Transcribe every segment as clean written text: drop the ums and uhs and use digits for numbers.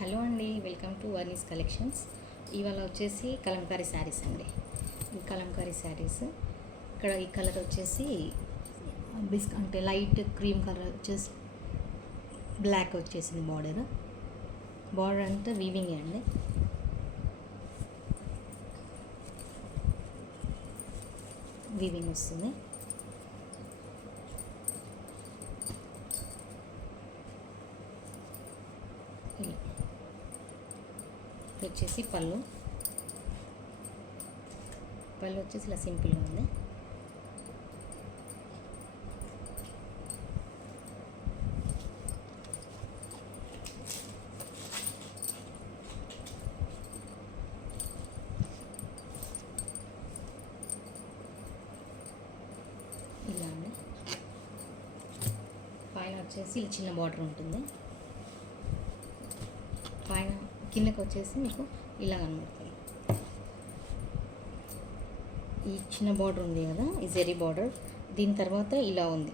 హలో అండి, welcome to వర్నీస్ కలెక్షన్స్. ఇవాళ వచ్చేసి కలంకారీ శారీస్ అండి. ఈ కలంకారీ శారీస్ ఇక్కడ ఈ కలర్ వచ్చేసి అంటే లైట్ క్రీమ్ కలర్ వచ్చేసి బ్లాక్ వచ్చేసింది. బార్డర్ అంతా వీవింగ్ అండి. వీవింగ్ వస్తుంది. వచ్చేసి పళ్ళు వచ్చేసి ఇలా సింపుల్గా ఉంది. ఇలా అండి. పైన వచ్చేసి చిన్న బార్డర్ ఉంటుంది. పైన కిందకి వచ్చేసి మీకు ఇలా కనబడుతుంది. ఈ చిన్న బార్డర్ ఉంది కదా, ఈ జెరీ బార్డర్, దీని తర్వాత ఇలా ఉంది.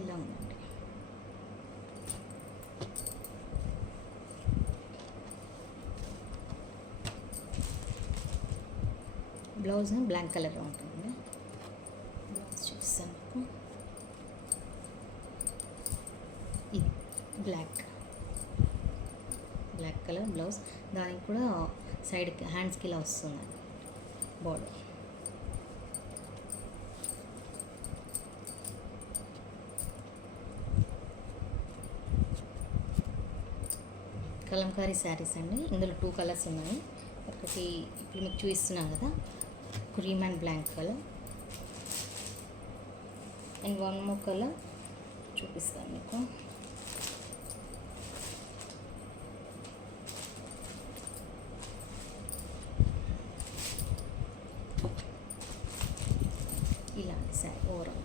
ఇలా ఉందండి. బ్లౌజ్ బ్లాక్ కలర్లో ఉంటుంది. బ్లౌజ్ చూస్తాను. ఇది బ్లాక్ కలర్ బ్లౌజ్, దానికి కూడా సైడ్కి హ్యాండ్స్కి ఇలా వస్తుంది బార్డర్. కలంకారీ శారీస్ అండి. ఇందులో 2 కలర్స్ ఉన్నాయి. ఒకటి ఇప్పుడు మీకు చూపిస్తున్నాను కదా, cream and black colour, and 1 more colour చూపిస్తాను మీకు. ఇలా సారీ ఓవరాల్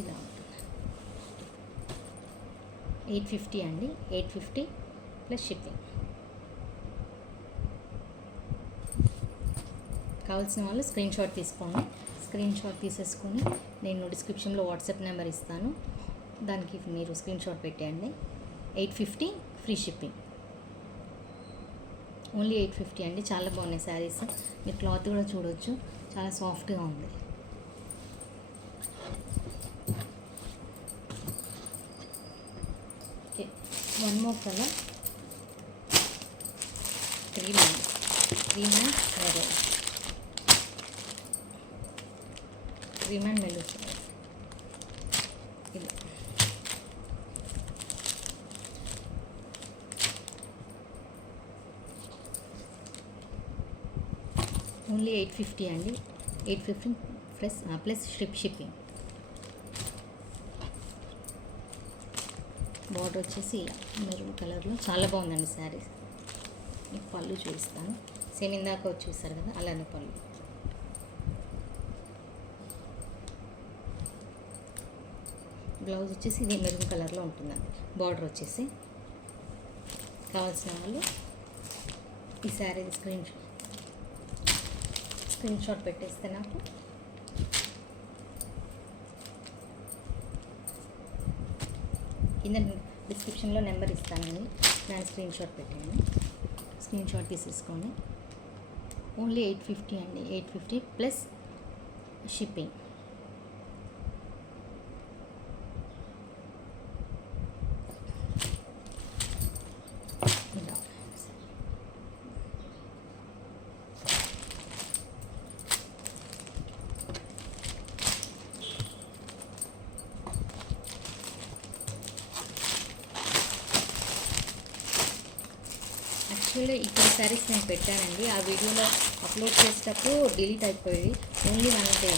ఇలా ఉంటుంది. 850 అండి. 850 ప్లస్ షిప్పింగ్. కావాల్సిన వాళ్ళు స్క్రీన్ షాట్ తీసుకోండి. స్క్రీన్ షాట్ తీసేసుకొని నేను డిస్క్రిప్షన్లో వాట్సాప్ నెంబర్ ఇస్తాను, దానికి మీరు స్క్రీన్ షాట్ పెట్టేయండి. 850 ఫ్రీ షిప్పింగ్. ఓన్లీ 850 అండి. చాలా బాగున్నాయి శారీస్. మీరు క్లాత్ కూడా చూడవచ్చు, చాలా సాఫ్ట్గా ఉంది. ఓకే, 1 more colour, cream and maroon. Cream and maroon ఇలా. ఓన్లీ 850 అండి. 850 ప్లస్ షిప్పింగ్. బార్డర్ వచ్చేసి ఇలా మెరూన్ కలర్లో చాలా బాగుందండి శారీస్. మీకు పళ్ళు చూపిస్తాను. సేమ్ ఇందాక చూస్తారు కదా, అలానే పళ్ళు. బ్లౌజ్ వచ్చేసి ఇది మెరూన్ కలర్లో ఉంటుందండి. బార్డర్ వచ్చేసి కావాల్సిన వాళ్ళు ఈ శారీ స్క్రీన్ షాట్ పెట్టేస్తే నాకు కింద డిస్క్రిప్షన్లో నెంబర్ ఇస్తానండి, దాని స్క్రీన్ షాట్ పెట్టండి. స్క్రీన్ షాట్ తీసేసుకోండి. ఓన్లీ 850 అండి. 850 ప్లస్ షిప్పింగ్. యాక్చువల్లీ ఇక్కడ శారీస్ నేను పెట్టానండి, ఆ వీడియోలో అప్లోడ్ చేసేటప్పుడు డిలీట్ అయిపోయి ఓన్లీ మనకి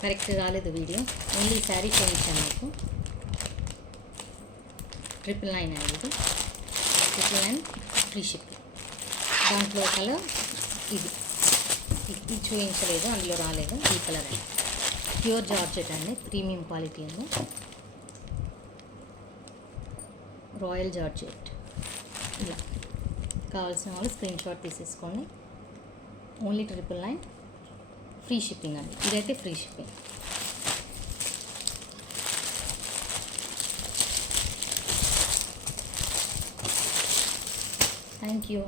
కరెక్ట్ రాలేదు వీడియో. ఓన్లీ శారీ చూపించాను మీకు. 999 అండి. ఇది 999 ఫ్రీ షిప్పింగ్. దాంట్లో కలర్ ఇది చూపించలేదు, అందులో రాలేదు. ఈ కలర్ అండి, ప్యూర్ జార్జెట్ అండి, ప్రీమియం క్వాలిటీ అండి, రాయల్ జార్జెట్. ఇలా కావాల్సిన వాళ్ళు స్క్రీన్ షాట్ తీసేసుకోండి. ఓన్లీ 999 ఫ్రీ షిప్పింగ్ అండి. ఇదైతే ఫ్రీ షిప్పింగ్. Thank you.